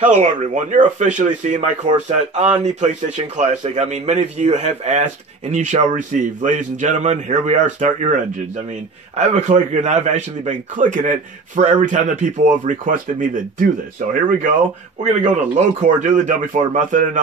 Hello everyone, you're officially seeing my core set on the PlayStation Classic. I mean, many of you have asked, and you shall receive. Ladies and gentlemen, here we are, start your engines. I mean, I have a clicker, and I've actually been clicking it for every time that people have requested me to do this. So here we go. We're going to go to low core, do the W folder method, and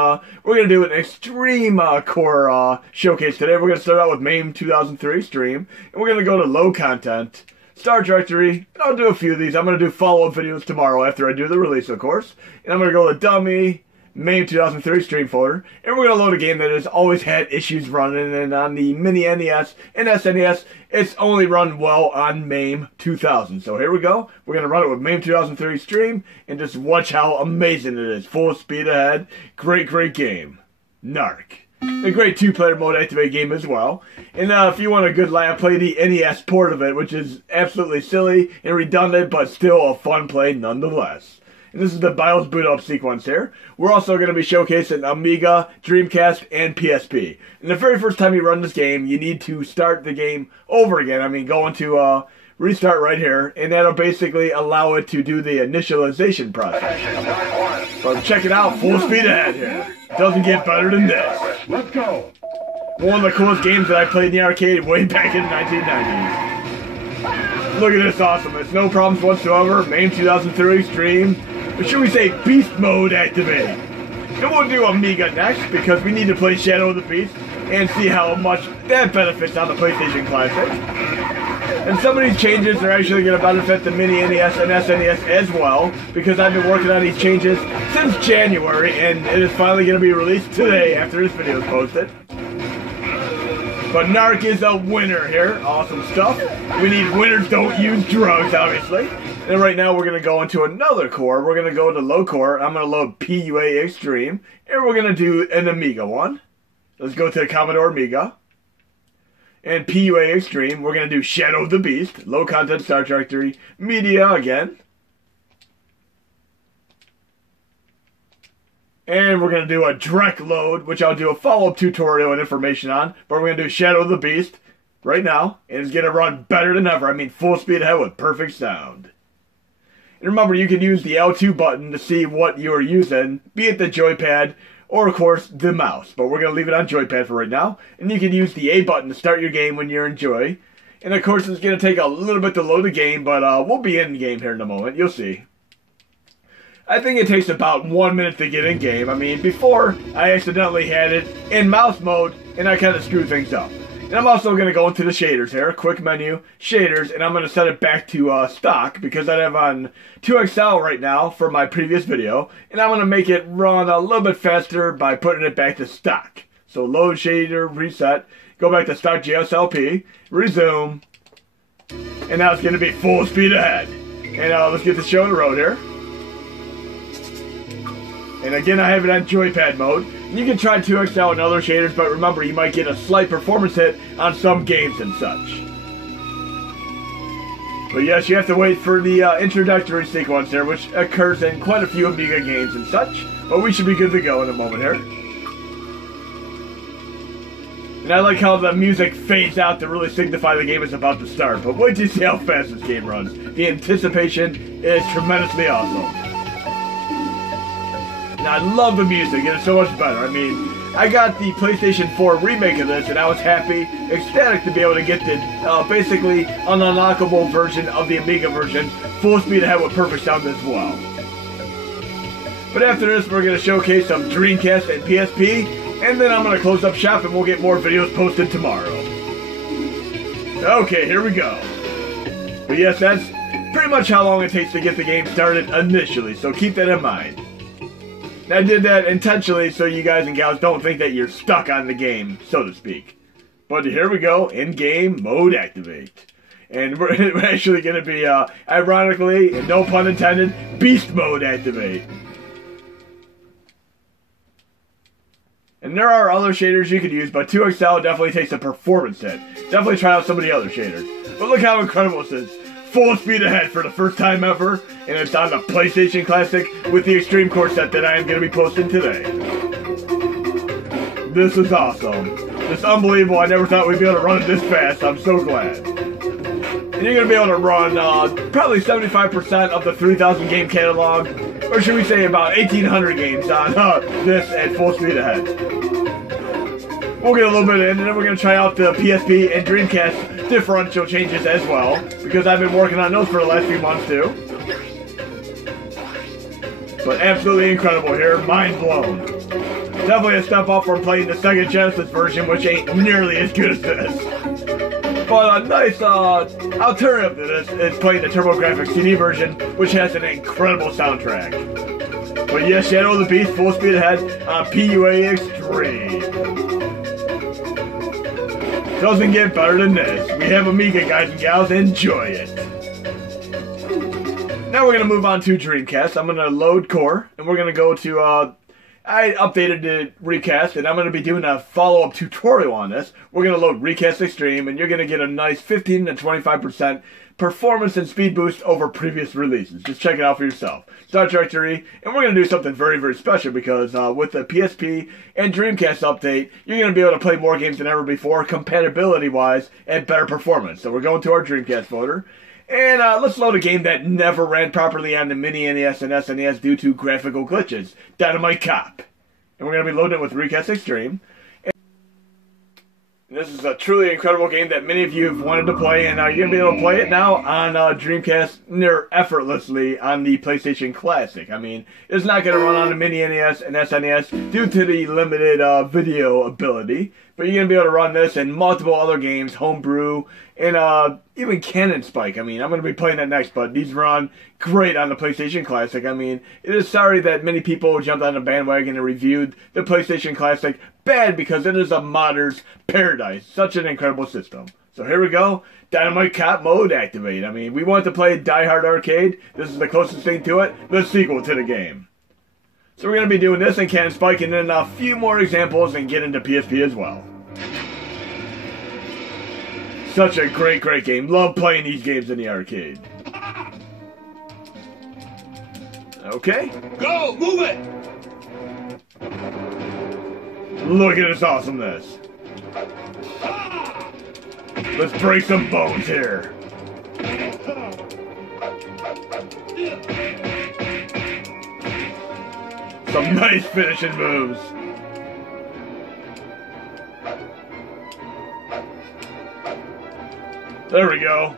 we're going to do an extreme core showcase today. We're going to start out with MAME 2003 stream, and we're going to go to low content, start directory, and I'll do a few of these. I'm going to do follow-up videos tomorrow after I do the release, of course. And I'm going to go to dummy, MAME 2003 stream folder, and we're going to load a game that has always had issues running, and on the Mini NES and SNES, it's only run well on MAME 2000. So here we go. We're going to run it with MAME 2003 stream, and just watch how amazing it is. Full speed ahead. Great, great game. Narc. A great two-player mode activate game as well. And if you want a good laugh, play the NES port of it, which is absolutely silly and redundant, but still a fun play nonetheless. And this is the BIOS boot up sequence here. We're also going to be showcasing Amiga, Dreamcast, and PSP. And the very first time you run this game, you need to start the game over again. I mean, go into restart right here, and that'll basically allow it to do the initialization process. But check it out, full speed ahead here. Doesn't get better than this. Let's go. One of the coolest games that I played in the arcade way back in the 1990s. Look at this awesomeness. No problems whatsoever. MAME 2003 stream. Or should we say beast mode activate? And we'll do Amiga next because we need to play Shadow of the Beast and see how much that benefits on the PlayStation Classic. And some of these changes are actually going to benefit the Mini NES and SNES as well, because I've been working on these changes since January, and it is finally going to be released today after this video is posted. But Narc is a winner here. Awesome stuff. We need winners don't use drugs, obviously. And right now we're going to go into another core. We're going to go to low core. I'm going to load PUA Extreme, and we're going to do an Amiga one. Let's go to the Commodore Amiga. And PUA Extreme, we're going to do Shadow of the Beast, low content start directory, media again. And we're going to do a direct load, which I'll do a follow-up tutorial and information on. But we're going to do Shadow of the Beast right now, and it's going to run better than ever. I mean, full speed ahead with perfect sound. And remember, you can use the L2 button to see what you're using, be it the joypad, or, of course, the mouse. But we're going to leave it on joypad for right now. And you can use the A button to start your game when you're in joy. And, of course, it's going to take a little bit to load the game, but we'll be in the game here in a moment. You'll see. I think it takes about 1 minute to get in game. I mean, before, I accidentally had it in mouse mode, and I kind of screwed things up. And I'm also going to go into the shaders here. Quick menu, shaders, and I'm going to set it back to stock because I have on 2XL right now for my previous video. And I'm going to make it run a little bit faster by putting it back to stock. So load shader, reset, go back to stock GSLP, resume, and now it's going to be full speed ahead. And let's get the show on the road here. And again, I have it on joypad mode. You can try 2XL and other shaders, but remember, you might get a slight performance hit on some games and such. But yes, you have to wait for the introductory sequence there, which occurs in quite a few Amiga games and such. But we should be good to go in a moment here. And I like how the music fades out to really signify the game is about to start. But wait till you see how fast this game runs. The anticipation is tremendously awesome. And I love the music, and it's so much better. I mean, I got the PlayStation 4 remake of this, and I was happy, ecstatic to be able to get the, basically, an unlockable version of the Amiga version, full speed ahead with perfect sound as well. But after this, we're going to showcase some Dreamcast and PSP, and then I'm going to close up shop, and we'll get more videos posted tomorrow. Okay, here we go. But yes, that's pretty much how long it takes to get the game started initially, so keep that in mind. I did that intentionally so you guys and gals don't think that you're stuck on the game, so to speak. But here we go, in-game mode activate. And we're actually going to be, ironically, and no pun intended, beast mode activate. And there are other shaders you could use, but 2XL definitely takes a performance hit. Definitely try out some of the other shaders. But look how incredible this is. Full speed ahead for the first time ever, and it's on the PlayStation Classic with the Xtreme Cores set that I am going to be posting today. This is awesome. It's unbelievable. I never thought we'd be able to run it this fast. I'm so glad. And you're going to be able to run probably 75% of the 3000 game catalog or should we say about 1,800 games on this at full speed ahead. We'll get a little bit in, and then we're going to try out the PSP and Dreamcast differential changes as well, because I've been working on those for the last few months too. But absolutely incredible here, mind blown. Definitely a step up from playing the Sega Genesis version, which ain't nearly as good as this. But a nice alternative to this is playing the TurboGrafx CD version, which has an incredible soundtrack. But yes, Shadow of the Beast, full speed ahead on PUA Extreme. Doesn't get better than this. We have Amiga, guys and gals. Enjoy it. Now we're going to move on to Dreamcast. I'm going to load Core, and we're going to go to... I updated the Recast, and I'm going to be doing a follow-up tutorial on this. We're going to load Recast Extreme, and you're going to get a nice 15 to 25% performance and speed boost over previous releases. Just check it out for yourself. Start directory, and we're going to do something very, very special, because with the PSP and Dreamcast update, you're going to be able to play more games than ever before, compatibility-wise, and better performance. So we're going to our Dreamcast folder. And let's load a game that never ran properly on the Mini NES and SNES due to graphical glitches. Dynamite Cop. And we're going to be loading it with Recast Extreme. And this is a truly incredible game that many of you have wanted to play, and you're going to be able to play it now on Dreamcast near effortlessly on the PlayStation Classic. I mean, it's not going to run on the Mini NES and SNES due to the limited video ability, but you're going to be able to run this and multiple other games, Homebrew, and even Cannon Spike. I mean, I'm going to be playing that next, but these run great on the PlayStation Classic. I mean, it is sorry that many people jumped on the bandwagon and reviewed the PlayStation Classic bad, because it is a modder's paradise. Such an incredible system. So here we go. Dynamite Cop mode activate. I mean, we want to play Die Hard Arcade. This is the closest thing to it. The sequel to the game. So we're going to be doing this in Cannon Spike, and then a few more examples and get into PSP as well. Such a great, great game. Love playing these games in the arcade. Okay. Go! Move it! Look at this awesomeness. Let's break some bones here. Some nice finishing moves. There we go.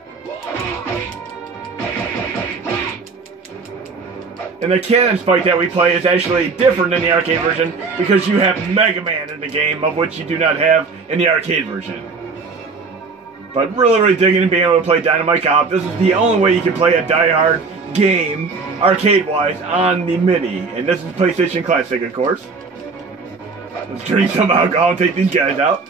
And the Cannon Spike that we play is actually different than the arcade version, because you have Mega Man in the game, of which you do not have in the arcade version. But really, really digging and being able to play Dynamite Cop. This is the only way you can play a Die Hard game, arcade-wise, on the Mini. And this is PlayStation Classic, of course. Let's drink some alcohol and take these guys out.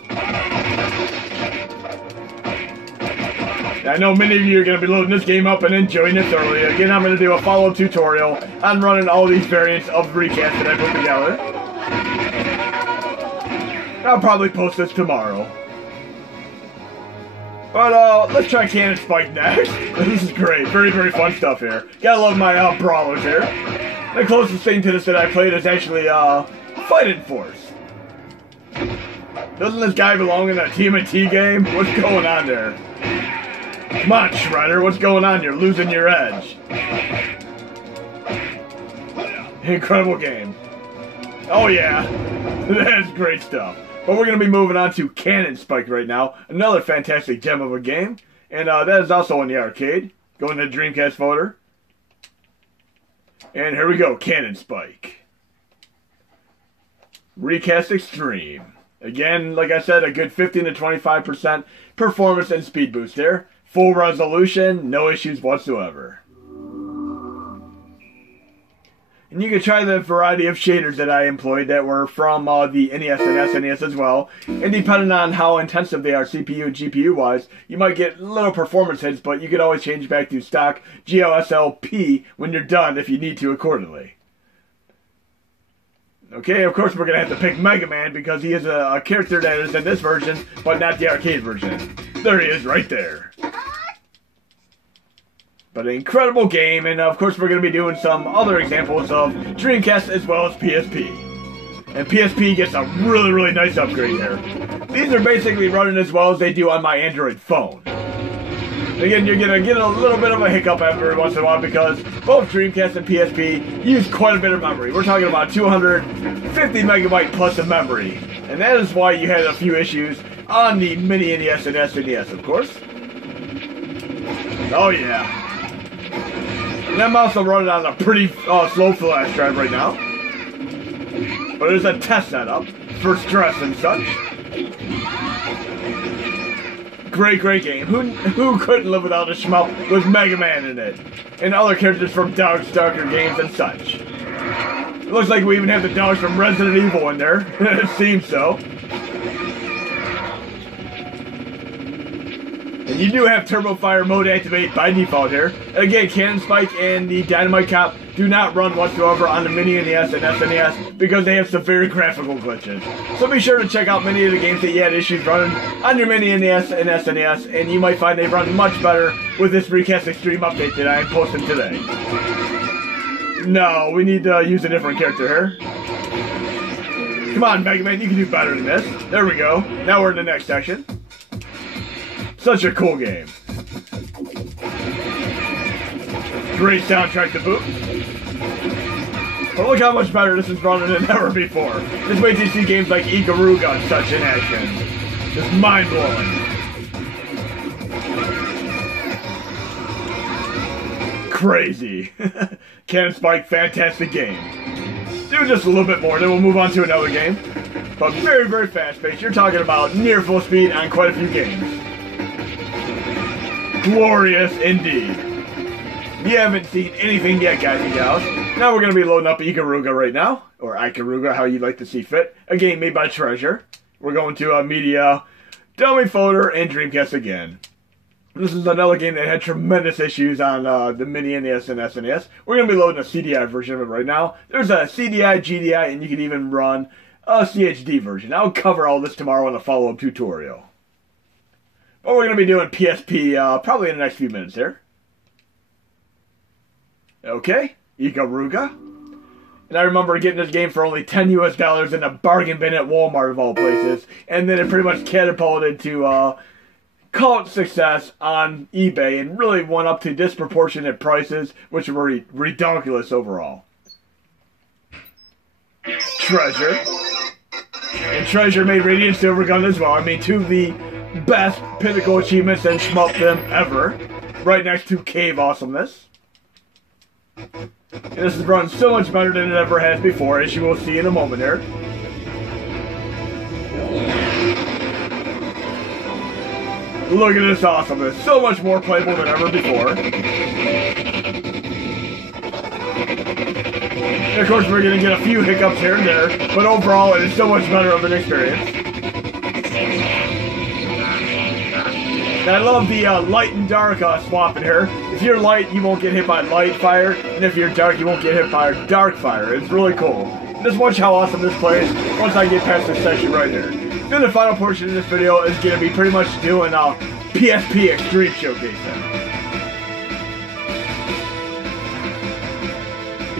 I know many of you are going to be loading this game up and enjoying it thoroughly. Again, I'm going to do a follow-up tutorial on running all these variants of Recast that I put together. I'll probably post this tomorrow. But let's try Cannon Spike next. This is great. Very, very fun stuff here. Gotta love my brawlers here. The closest thing to this that I played is actually Fighting Force. Doesn't this guy belong in a TMNT game? What's going on there? Come on, Shredder, what's going on? You're losing your edge. Incredible game. Oh yeah, that's great stuff. But we're going to be moving on to Cannon Spike right now. Another fantastic gem of a game. And that is also in the arcade. Go into the Dreamcast folder. And here we go, Cannon Spike. Recast Extreme. Again, like I said, a good 15 to 25% performance and speed boost there. Full resolution, no issues whatsoever. And you can try the variety of shaders that I employed that were from the NES and SNES as well. And depending on how intensive they are, CPU and GPU wise, you might get little performance hits, but you can always change back to stock GLSLP when you're done if you need to accordingly. Okay, of course we're going to have to pick Mega Man because he is a character that is in this version, but not the arcade version. There he is, right there. But an incredible game, and of course we're going to be doing some other examples of Dreamcast as well as PSP. And PSP gets a really, really nice upgrade there. These are basically running as well as they do on my Android phone. Again, you're going to get a little bit of a hiccup every once in a while because both Dreamcast and PSP use quite a bit of memory. We're talking about 250 megabyte plus of memory. And that is why you had a few issues on the Mini NES and SNES, of course. Oh yeah. And I'm also running on a pretty slow flash drive right now. But it's a test setup for stress and such. Great game. Who couldn't live without a shmup with Mega Man in it? And other characters from Darker games and such. It looks like we even have the dogs from Resident Evil in there. It seems so. And you do have Turbo Fire mode activate by default here. Again, Cannon Spike and the Dynamite Cop do not run whatsoever on the Mini NES and SNES because they have severe graphical glitches. So be sure to check out many of the games that you had issues running on your Mini NES and SNES, and you might find they run much better with this Dreamcast Extreme update that I am posting today. No, we need to use a different character here. Come on, Mega Man, you can do better than this. There we go. Now we're in the next section. Such a cool game. Great soundtrack to boot. But look how much better this is running than ever before. Just wait till you see games like Ikaruga and such in action. Just mind-blowing. Crazy. Cannon Spike, fantastic game. Do just a little bit more, then we'll move on to another game. But very fast-paced. You're talking about near full speed on quite a few games. Glorious indeed. You haven't seen anything yet, guys and gals. Now we're going to be loading up Ikaruga right now. Or Ikaruga, how you'd like to see fit. A game made by Treasure. We're going to a media, dummy folder, and Dreamcast again. This is another game that had tremendous issues on the Mini NES and SNES. We're going to be loading a CDI version of it right now. There's a CDI, GDI, and you can even run a CHD version. I'll cover all this tomorrow in a follow-up tutorial. But we're going to be doing PSP probably in the next few minutes here. Okay, Ikaruga. And I remember getting this game for only $10 US in a bargain bin at Walmart of all places. And then it pretty much catapulted to cult success on eBay and really went up to disproportionate prices, which were ridiculous overall. Treasure. And Treasure made Radiant Silvergun as well. I mean, two of the best pinnacle achievements and shmup them ever. Right next to Cave Awesomeness. And this is run so much better than it ever has before, as you will see in a moment here. Look at this awesomeness. So much more playable than ever before. And of course we're going to get a few hiccups here and there, but overall it is so much better of an experience. And I love the light and dark swapping here. If you're light, you won't get hit by light fire, and if you're dark, you won't get hit by dark fire. It's really cool. Just watch how awesome this plays once I get past this section right here. Then the final portion of this video is going to be pretty much doing PSP Extreme showcasing.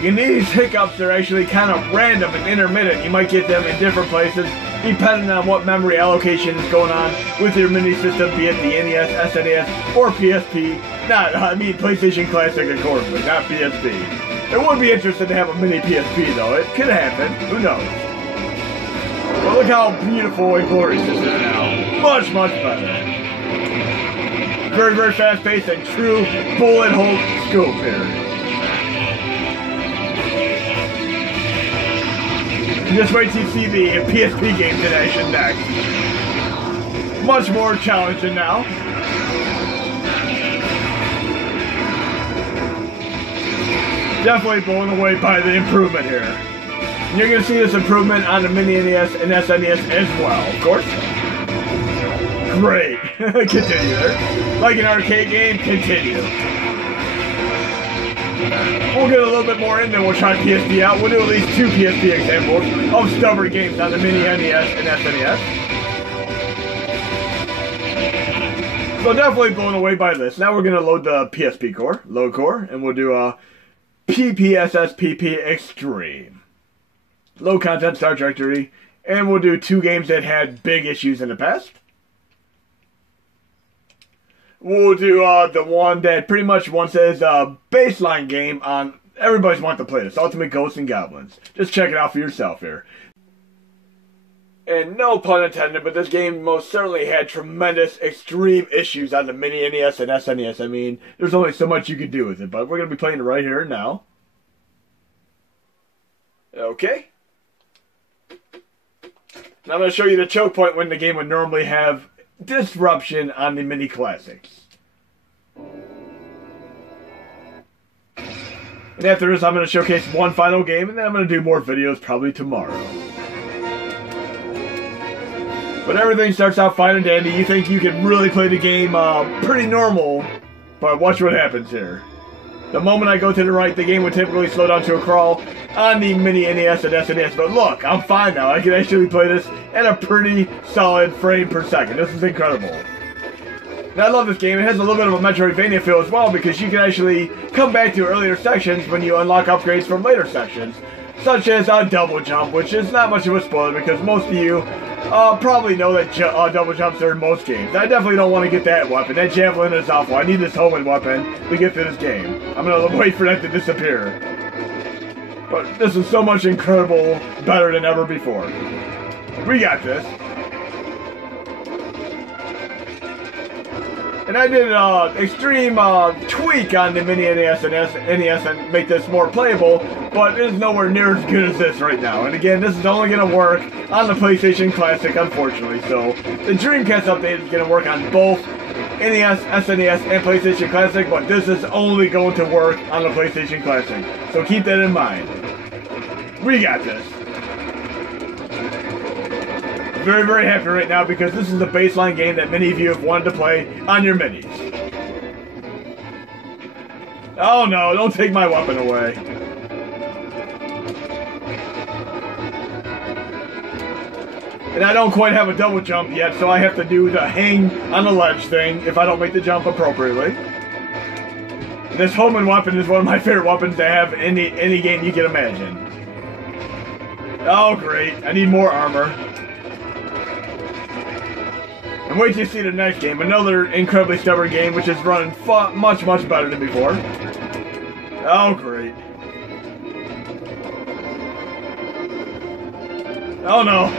And these hiccups are actually kind of random and intermittent. You might get them in different places, depending on what memory allocation is going on with your mini system, be it the NES, SNES, or PSP. PlayStation Classic, of course, but not PSP. It would be interesting to have a mini PSP, though. It could happen. Who knows? But look how beautiful and glorious this is now. Much better. Very fast-paced and true bullet hole scope here. Just wait till you see the PSP games in action next. Much more challenging now. Definitely blown away by the improvement here. You're going to see this improvement on the Mini NES and SNES as well, of course. Great. Continue there. Like an arcade game, continue. We'll get a little bit more in, then we'll try PSP out. We'll do at least 2 PSP examples of stubborn games on the Mini NES and SNES. So definitely blown away by this. Now we're going to load the PSP core, load core, and we'll do a PPSSPP Extreme. Low content start directory, and we'll do 2 games that had big issues in the past. we'll do the one that pretty much once says baseline game on everybody's want to play this, Ultimate Ghosts and Goblins. Just check it out for yourself here. And no pun intended, but this game most certainly had tremendous extreme issues on the Mini NES and SNES. I mean, there's only so much you could do with it, but we're going to be playing it right here and now. Okay. Now I'm going to show you the choke point when the game would normally have disruption on the Mini Classics. And after this, I'm going to showcase one final game, and then I'm going to do more videos probably tomorrow. But everything starts out fine and dandy. You think you can really play the game pretty normal, but watch what happens here. The moment I go to the right, the game would typically slow down to a crawl on the Mini NES and SNES. But look, I'm fine now. I can actually play this at a pretty solid frame per second. This is incredible. Now, I love this game. It has a little bit of a Metroidvania feel as well, because you can actually come back to earlier sections when you unlock upgrades from later sections, such as double jump, which is not much of a spoiler because most of you probably know that double jumps are in most games. I definitely don't want to get that weapon. That javelin is awful. I need this homing weapon to get through this game. I'm going to wait for that to disappear. But this is so much incredible better than ever before. We got this. And I did an extreme tweak on the Mini NES and NES and make this more playable, but it is nowhere near as good as this right now. And again, this is only going to work on the PlayStation Classic, unfortunately. So the Dreamcast update is going to work on both NES, SNES, and PlayStation Classic, but this is only going to work on the PlayStation Classic. So keep that in mind. We got this. Very, very happy right now because this is a baseline game that many of you have wanted to play on your minis. Oh no, don't take my weapon away. And I don't quite have a double jump yet, so I have to do the hang on the ledge thing if I don't make the jump appropriately. And this homing weapon is one of my favorite weapons to have in any game you can imagine. Oh great, I need more armor. And wait till you see the next game, another incredibly stubborn game, which is running much, much better than before. Oh, great. Oh, no.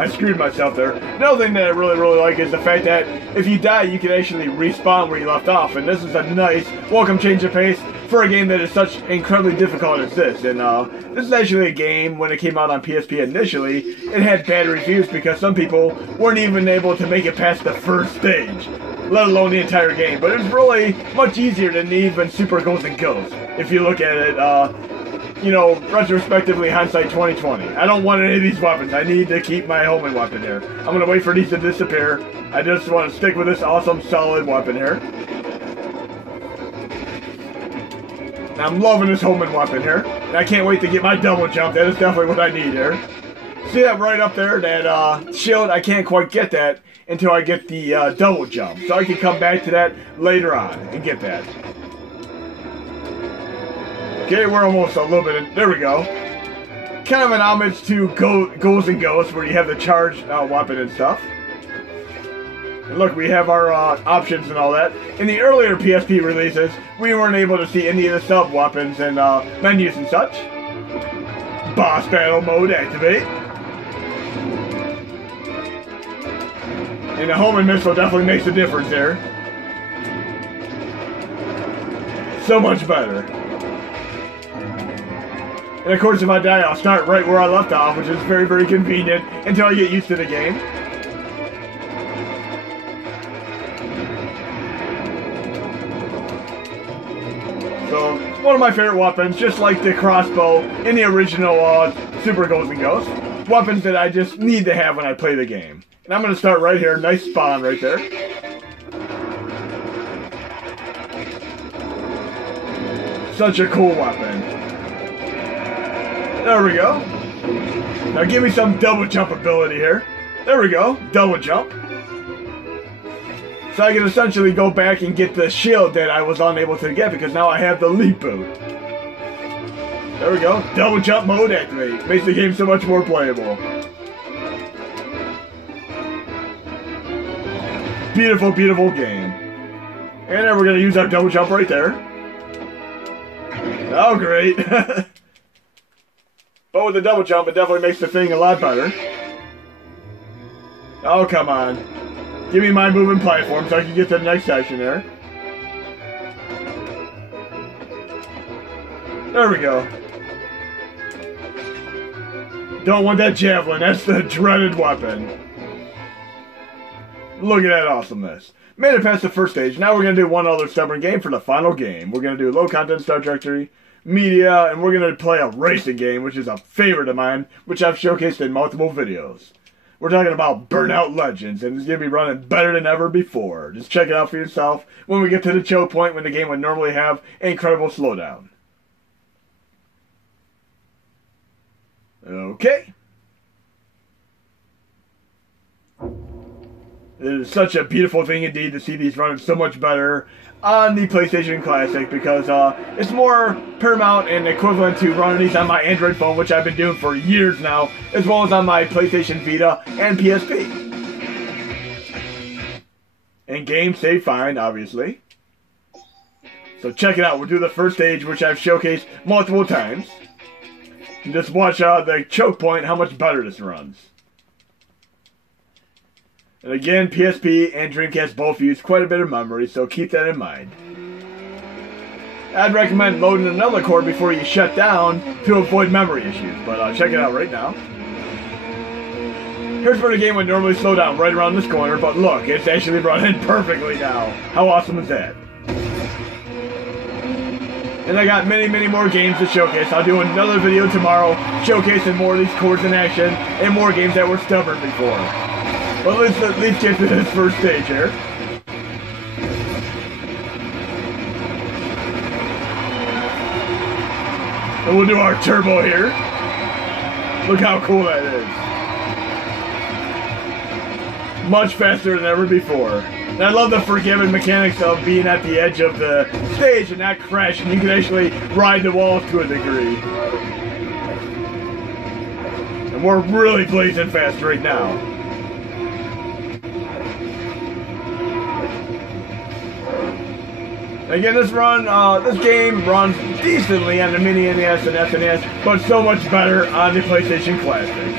I screwed myself there. Another thing that I really, really like is the fact that if you die, you can actually respawn where you left off. And this is a nice welcome change of pace for a game that is such incredibly difficult as this. And this is actually a game, when it came out on PSP initially, it had bad reviews because some people weren't even able to make it past the first stage, let alone the entire game. But it's really much easier than even Super Ghosts and Ghosts, if you look at it, you know, retrospectively, hindsight 2020. I don't want any of these weapons. I need to keep my homing weapon here. I'm going to wait for these to disappear. I just want to stick with this awesome, solid weapon here. I'm loving this homing weapon here. And I can't wait to get my double jump. That is definitely what I need here. See that right up there? That shield, I can't quite get that until I get the double jump. So I can come back to that later on and get that. Okay, we're almost a little bit in. There we go. Kind of an homage to Ghouls and Ghosts, where you have the charged weapon and stuff. And look, we have our options and all that. In the earlier PSP releases, we weren't able to see any of the sub-weapons and menus and such. Boss battle mode activate. And the homing missile definitely makes a difference there. So much better. And of course, if I die, I'll start right where I left off, which is very, very convenient until I get used to the game. So, one of my favorite weapons, just like the crossbow in the original Super Ghosts and Ghosts. Weapons that I just need to have when I play the game. And I'm going to start right here. Nice spawn right there. Such a cool weapon. There we go. Now give me some double jump ability here. There we go. Double jump. So I can essentially go back and get the shield that I was unable to get because now I have the leap boot. There we go. Double jump mode activate. Makes the game so much more playable. Beautiful, beautiful game. And then we're going to use our double jump right there. Oh, great. But with the double jump, it definitely makes the thing a lot better. Oh, come on. Give me my moving platform so I can get to the next section there. There we go. Don't want that javelin. That's the dreaded weapon. Look at that awesomeness. Made it past the first stage. Now we're going to do one other stubborn game for the final game. We're going to do low content start directory, media, and we're going to play a racing game, which is a favorite of mine, which I've showcased in multiple videos. We're talking about Burnout Legends, and it's going to be running better than ever before. Just check it out for yourself when we get to the choke point when the game would normally have an incredible slowdown. Okay. It is such a beautiful thing indeed to see these running so much better on the PlayStation Classic because it's more paramount and equivalent to running these on my Android phone, which I've been doing for years now, as well as on my PlayStation Vita and PSP. And games save fine, obviously. So check it out. We'll do the first stage, which I've showcased multiple times. And just watch the choke point, how much better this runs. And again, PSP and Dreamcast both use quite a bit of memory, so keep that in mind. I'd recommend loading another core before you shut down to avoid memory issues, but check it out right now. Here's where the game would normally slow down, right around this corner, but look, it's actually running perfectly now. How awesome is that? And I got many, many more games to showcase. I'll do another video tomorrow showcasing more of these cores in action and more games that were stubborn before. But let's at least get to this first stage here. And we'll do our turbo here. Look how cool that is. Much faster than ever before. And I love the forgiving mechanics of being at the edge of the stage and not crashing. You can actually ride the walls to a degree. And we're really blazing fast right now. Again, this game runs decently on the Mini NES and SNES, but so much better on the PlayStation Classic.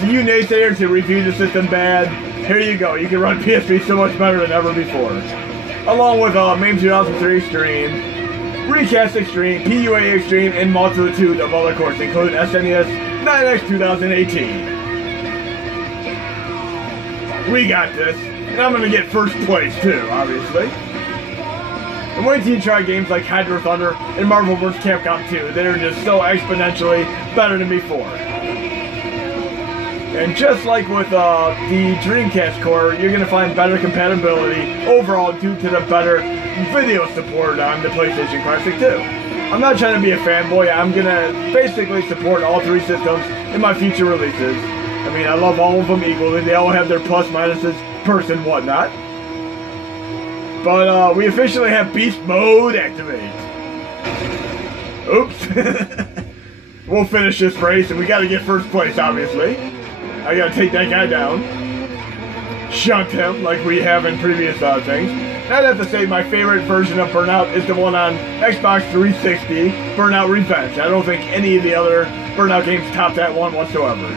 So you naysayers who review the system bad, here you go. You can run PSP so much better than ever before. Along with MAME 2003 Xtreme, Recast Xtreme, PUA Xtreme, and multitude of other cores, including SNES 9X 2018. We got this, and I'm going to get first place too, obviously. And wait till you try games like Hydro Thunder and Marvel vs. Capcom 2. They're just so exponentially better than before. And just like with the Dreamcast core, you're going to find better compatibility overall due to the better video support on the PlayStation Classic 2. I'm not trying to be a fanboy. I'm going to basically support all three systems in my future releases. I mean, I love all of them equally. They all have their plus, minuses, perks, and whatnot. But we officially have Beast Mode activate. Oops. We'll finish this race, and we got to get first place, obviously. I got to take that guy down. Shunt him, like we have in previous things. And I'd have to say my favorite version of Burnout is the one on Xbox 360, Burnout Revenge. I don't think any of the other Burnout games top that one whatsoever.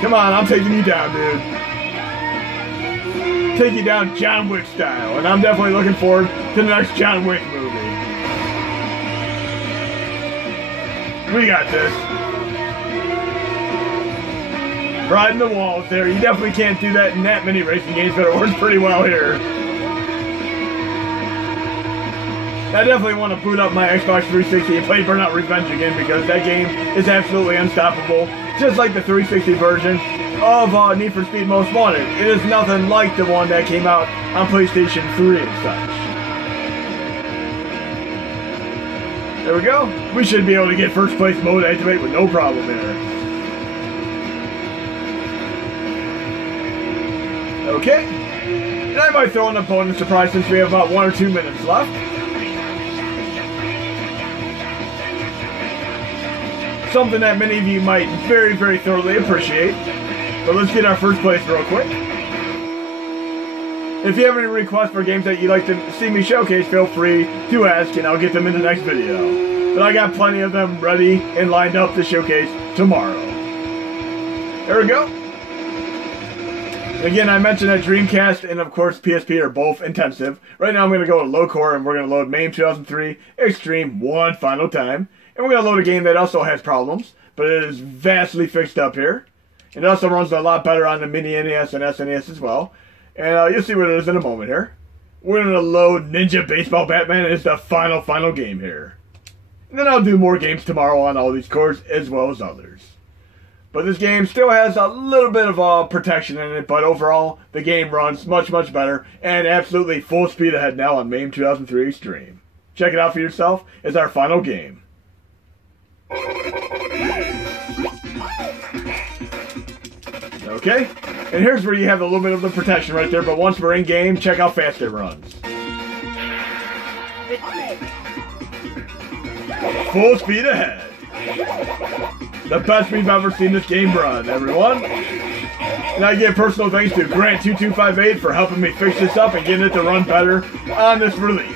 Come on, I'm taking you down, dude. Take you down John Wick style, and I'm definitely looking forward to the next John Wick movie. We got this. Riding the walls there. You definitely can't do that in that many racing games, but it works pretty well here. I definitely want to boot up my Xbox 360 and play Burnout Revenge again because that game is absolutely unstoppable. Just like the 360 version of Need for Speed Most Wanted. It is nothing like the one that came out on PlayStation 3 and such. There we go. We should be able to get first place mode activate with no problem there. Okay. And I might throw in a bonus surprise since we have about 1 or 2 minutes left. Something that many of you might very, very thoroughly appreciate. But let's get our first place real quick. If you have any requests for games that you'd like to see me showcase, feel free to ask and I'll get them in the next video. But I got plenty of them ready and lined up to showcase tomorrow. There we go. Again, I mentioned that Dreamcast and of course PSP are both intensive. Right now I'm going to go to low core and we're going to load MAME 2003 Xtreme one final time. And we're going to load a game that also has problems, but it is vastly fixed up here. It also runs a lot better on the Mini NES and SNES as well. And you'll see what it is in a moment here. We're going to load Ninja Baseball Batman as the final game here. And then I'll do more games tomorrow on all these cores as well as others. But this game still has a little bit of protection in it, but overall the game runs much better and absolutely full speed ahead now on MAME 2003 Xtreme. Check it out for yourself as our final game. Okay, and here's where you have a little bit of the protection right there, but once we're in game, check how fast it runs. Full speed ahead. The best we've ever seen this game run, everyone. And I give personal thanks to Grant2258 for helping me fix this up and getting it to run better on this release.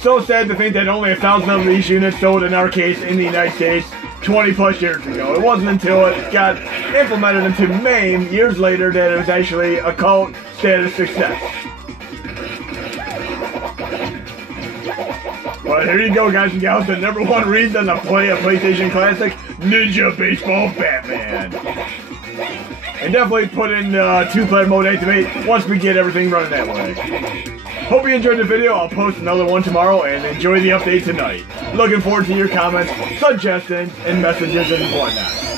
So sad to think that only 1,000 of these units sold in our case in the United States 20 plus years ago. It wasn't until it got implemented into MAME years later that it was actually a cult status success. But here you go, guys and gals, the #1 reason to play a PlayStation Classic, Ninja Baseball Batman. And definitely put in 2-player mode activate once we get everything running that way. Hope you enjoyed the video. I'll post another one tomorrow and enjoy the update tonight. Looking forward to your comments, suggestions, and messages and whatnot.